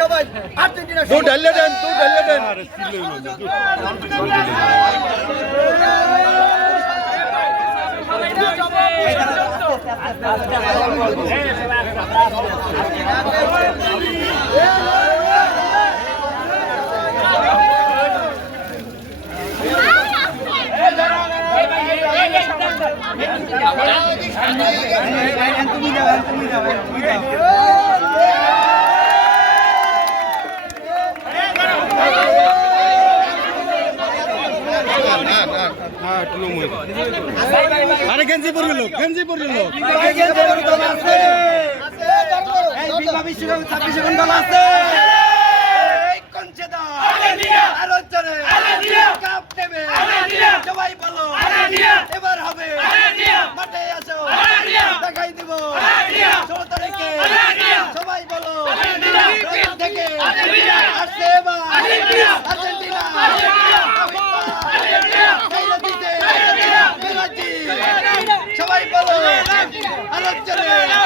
সবাই আর্জেন্টিনা তুই ঢাললে দেন আরে গেঞ্জি পরে লোক বিশ্বকাপ 26 ঘন্টা আছে সবাই বলো এবার হবে মাঠে আসো দেখাই দিব 16 তারিখে সবাই বলো থেকে আসছে এবার আর্জেন্টিনা সবাই বলো আলোচনা